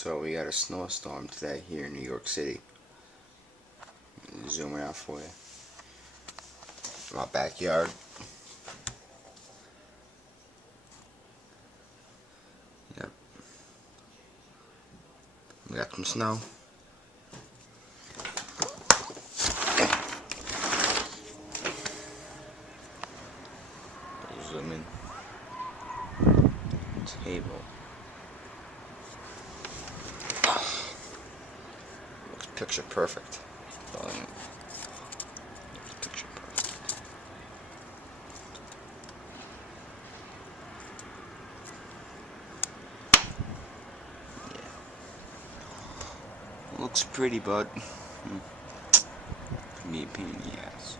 So we got a snowstorm today here in New York City. Zoom it out for you. My backyard. Yep. We got some snow. Zoom in. Table. Looks picture perfect. Looks picture perfect. Yeah. Looks pretty, bud. Me a pain in the ass.